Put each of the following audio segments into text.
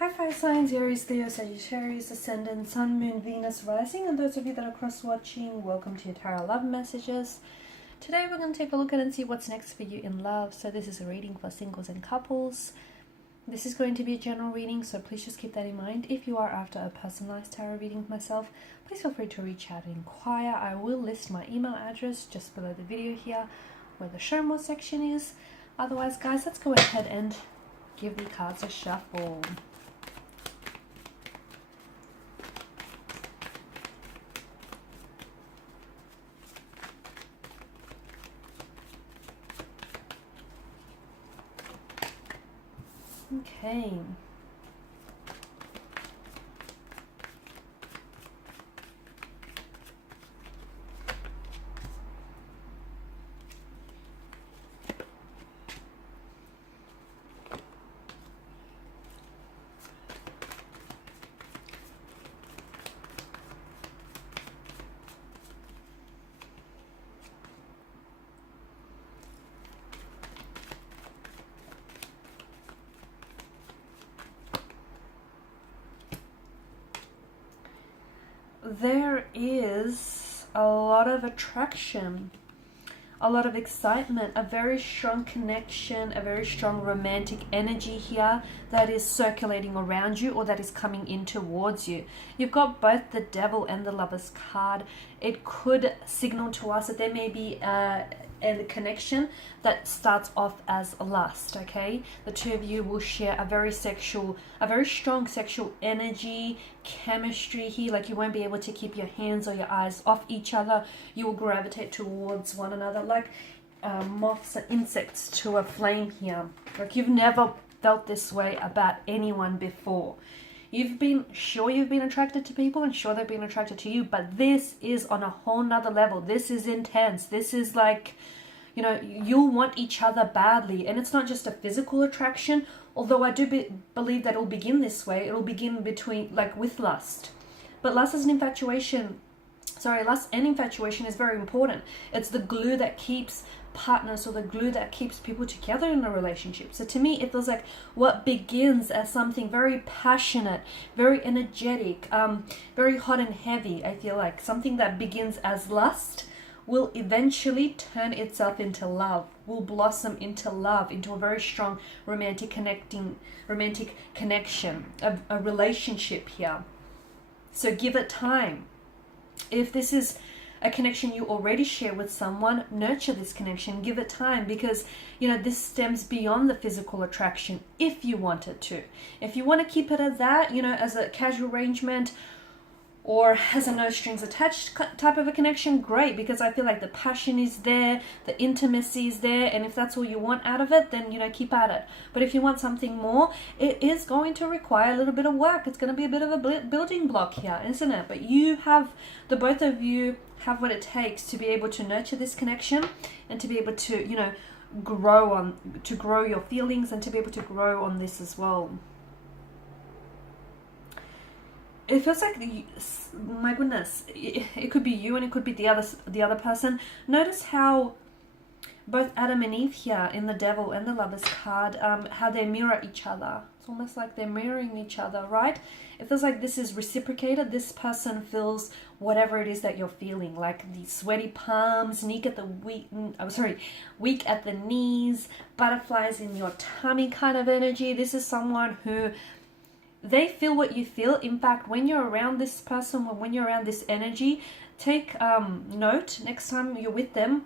Hi fire signs, Aries, Leo, Sagittarius, Ascendant, Sun, Moon, Venus, Rising, and those of you that are cross-watching, welcome to your Tarot Love Messages. Today we're going to take a look at and see what's next for you in love. So this is a reading for singles and couples. This is going to be a general reading, so please just keep that in mind. If you are after a personalized tarot reading with myself, please feel free to reach out and inquire. I will list my email address just below the video here, where the show more section is. Otherwise, guys, let's go ahead and give the cards a shuffle. Okay. There is a lot of attraction, a lot of excitement, a very strong connection, a very strong romantic energy here that is circulating around you or that is coming in towards you. You've got both the Devil and the Lover's card. It could signal to us that there may be a connection that starts off as lust. Okay, the two of you will share a very strong sexual energy, chemistry here. Like, you won't be able to keep your hands or your eyes off each other. You will gravitate towards one another like moths and insects to a flame here. Like, you've never felt this way about anyone before. You've been attracted to people and sure they've been attracted to you, but this is on a whole nother level. This is intense. This is like, you know, you'll want each other badly. And it's not just a physical attraction, although I do believe that it'll begin this way. It'll begin with lust. But lust and infatuation is very important. It's the glue that keeps partners, or the glue that keeps people together in a relationship. So to me, it feels like what begins as something very passionate, very energetic, very hot and heavy. I feel like something that begins as lust will eventually turn itself into love, will blossom into love, into a very strong romantic connection, a relationship here. So give it time. If this is a connection you already share with someone, nurture this connection, give it time, because, you know, this stems beyond the physical attraction if you want it to. If you want to keep it at that, you know, as a casual arrangement or as a no strings attached type of a connection, great, because I feel like the passion is there, the intimacy is there, and if that's all you want out of it, then, you know, keep at it. But if you want something more, it is going to require a little bit of work. It's going to be a bit of a building block here, isn't it? But the both of you have what it takes to be able to nurture this connection and to be able to, you know, grow your feelings and to be able to grow on this as well. It feels like, my goodness, it could be you and it could be the other person. Notice how both Adam and Eve here in the Devil and the Lover's card, how they mirror each other. It's almost like they're mirroring each other, right? It feels like this is reciprocated. This person feels whatever it is that you're feeling, like the sweaty palms, weak at the knees, butterflies in your tummy kind of energy. This is someone who, they feel what you feel. In fact, when you're around this person, when you're around this energy, take note next time you're with them,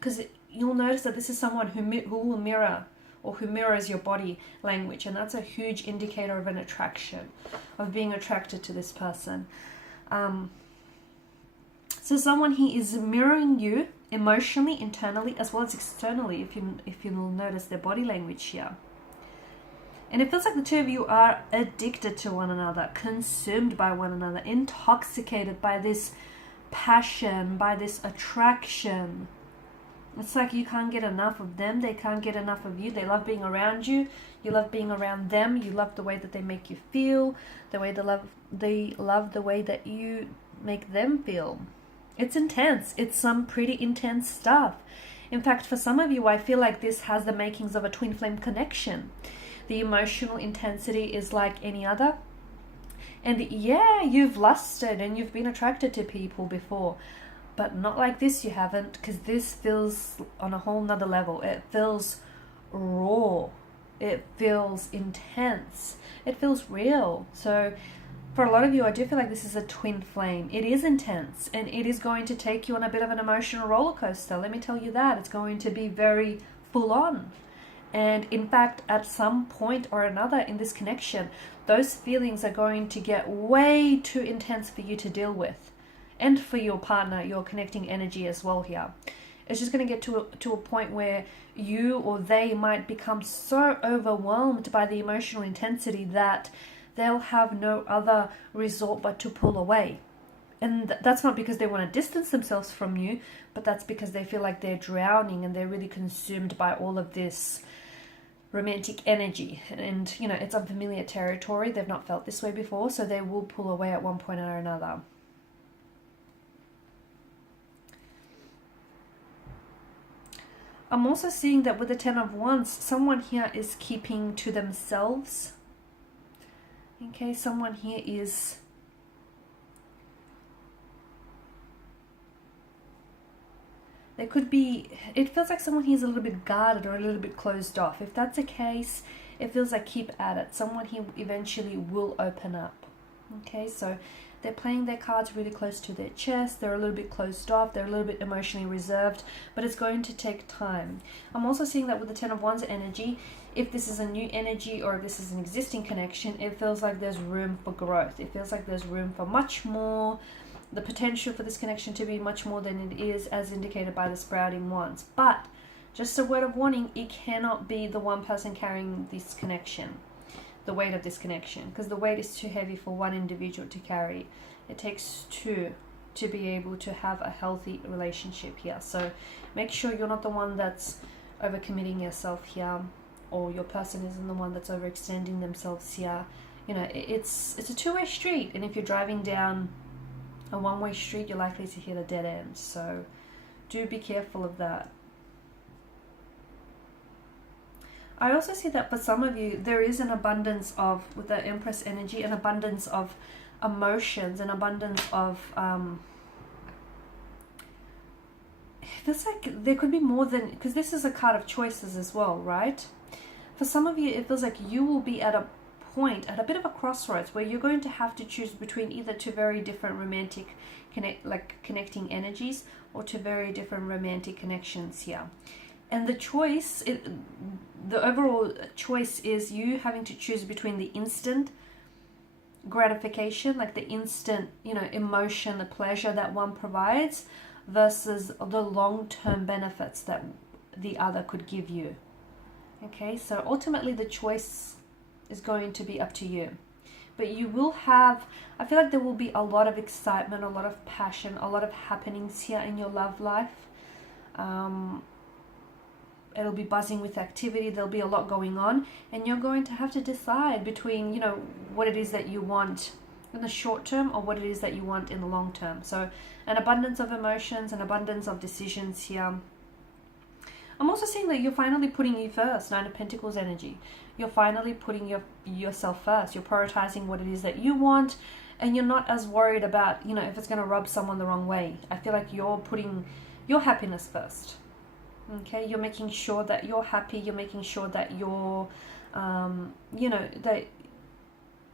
because you'll notice that this is someone who will mirror, or who mirrors your body language, and that's a huge indicator of an attraction, of being attracted to this person. So someone he is mirroring you emotionally, internally, as well as externally, if you'll notice their body language here. And it feels like the two of you are addicted to one another, consumed by one another, intoxicated by this passion, by this attraction. It's like you can't get enough of them. They can't get enough of you. They love being around you. You love being around them. You love the way that they make you feel, they love the way that you make them feel. It's intense. It's some pretty intense stuff. In fact, for some of you, I feel like this has the makings of a twin flame connection. The emotional intensity is like any other. And yeah, you've lusted and you've been attracted to people before, but not like this, you haven't, because this feels on a whole nother level. It feels raw. It feels intense. It feels real. So for a lot of you, I do feel like this is a twin flame. It is intense, and it is going to take you on a bit of an emotional roller coaster. Let me tell you that. It's going to be very full on. And in fact, at some point or another in this connection, those feelings are going to get way too intense for you to deal with. And for your partner, your connecting energy as well here. It's just going to get to a point where you or they might become so overwhelmed by the emotional intensity that they'll have no other resort but to pull away. And that's not because they want to distance themselves from you, but that's because they feel like they're drowning and they're really consumed by all of this romantic energy. And, you know, it's unfamiliar territory. They've not felt this way before, so they will pull away at one point or another. I'm also seeing that with the Ten of Wands, someone here is keeping to themselves. Okay, someone here is there could be, it feels like someone here is a little bit guarded or a little bit closed off. If that's the case, it feels like keep at it. Someone here eventually will open up. Okay, so they're playing their cards really close to their chest. They're a little bit closed off. They're a little bit emotionally reserved, but it's going to take time. I'm also seeing that with the Ten of Wands energy, if this is a new energy or if this is an existing connection, it feels like there's room for growth. It feels like there's room for much more, the potential for this connection to be much more than it is, as indicated by the sprouting wands. But just a word of warning, it cannot be the one person carrying this connection, the weight of this connection, because the weight is too heavy for one individual to carry. It takes two to be able to have a healthy relationship here. So make sure you're not the one that's overcommitting yourself here, or your person isn't the one that's overextending themselves here. You know, it's a two-way street, and if you're driving down a one-way street, you're likely to hit a dead end. So do be careful of that. I also see that for some of you, there is an abundance of, with the Empress energy, an abundance of emotions, an abundance of, it feels like there could be more than, because this is a card of choices as well, right? For some of you, it feels like you will be at a point, at a bit of a crossroads, where you're going to have to choose between either two very different romantic connecting energies, or two very different romantic connections here. And the choice, the overall choice is you having to choose between the instant gratification, like the instant, you know, emotion, the pleasure that one provides, versus the long-term benefits that the other could give you. Okay, so ultimately the choice is going to be up to you. But you will have, I feel like there will be a lot of excitement, a lot of passion, a lot of happenings here in your love life. It'll be buzzing with activity. There'll be a lot going on, and you're going to have to decide between, you know, what it is that you want in the short term or what it is that you want in the long term. So an abundance of emotions, an abundance of decisions here. I'm also seeing that you're finally putting you first. Nine of Pentacles energy. You're finally putting yourself first. You're prioritizing what it is that you want, and you're not as worried about, you know, if it's going to rub someone the wrong way. I feel like you're putting your happiness first. Okay, you're making sure that you're happy. You're making sure that you're, you know, that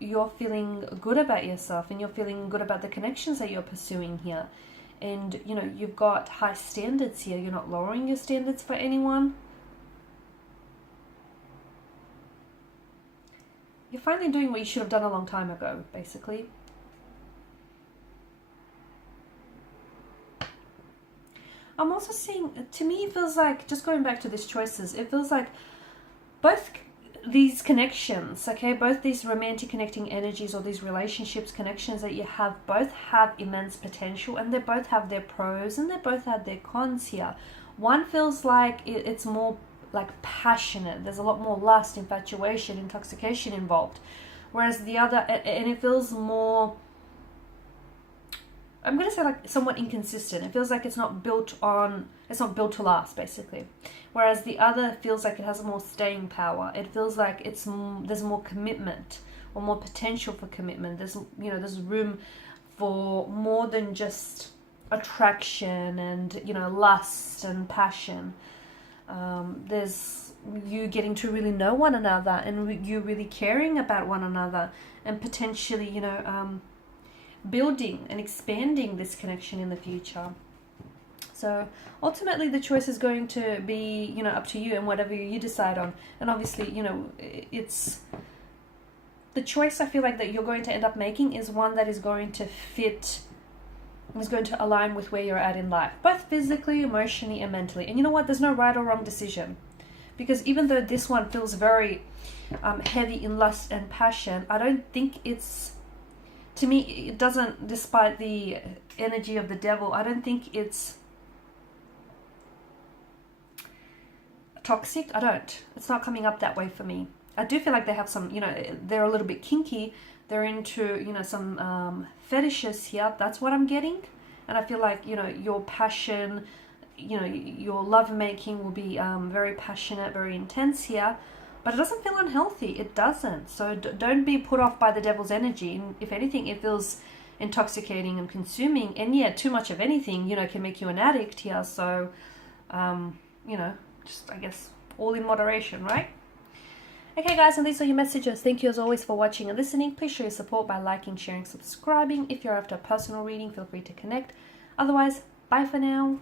you're feeling good about yourself, and you're feeling good about the connections that you're pursuing here. And, you know, you've got high standards here. You're not lowering your standards for anyone. You're finally doing what you should have done a long time ago, basically. I'm also seeing, to me, it feels like, just going back to these choices, it feels like both these connections, okay, both these romantic connecting energies or these relationships, connections that you have, both have immense potential, and they both have their pros and they both have their cons here. One feels like it's more like passionate. There's a lot more lust, infatuation, intoxication involved. Whereas the other, and it feels more I'm going to say like somewhat inconsistent. It feels like it's not built to last, basically. Whereas the other feels like it has more staying power. It feels like there's more commitment or more potential for commitment. There's room for more than just attraction and, lust and passion. There's you getting to really know one another and you really caring about one another and potentially, building and expanding this connection in the future. So ultimately the choice is going to be, up to you and whatever you decide on. And obviously, it's the choice I feel like that you're going to end up making is one that is going to fit, is going to align with where you're at in life, both physically, emotionally, and mentally. And you know what? There's no right or wrong decision. Because even though this one feels very heavy in lust and passion, I don't think it's, to me, it doesn't, despite the energy of the devil, I don't think it's toxic. It's not coming up that way for me. I do feel like they have some, they're a little bit kinky. They're into, some fetishes here. That's what I'm getting. And I feel like, your passion, your lovemaking will be very passionate, very intense here. But it doesn't feel unhealthy. It doesn't. So don't be put off by the devil's energy. And if anything, it feels intoxicating and consuming. And yeah, too much of anything, can make you an addict here. So, just, I guess, all in moderation, right? Okay, guys, and these are your messages. Thank you as always for watching and listening. Please show your support by liking, sharing, subscribing. If you're after a personal reading, feel free to connect. Otherwise, bye for now.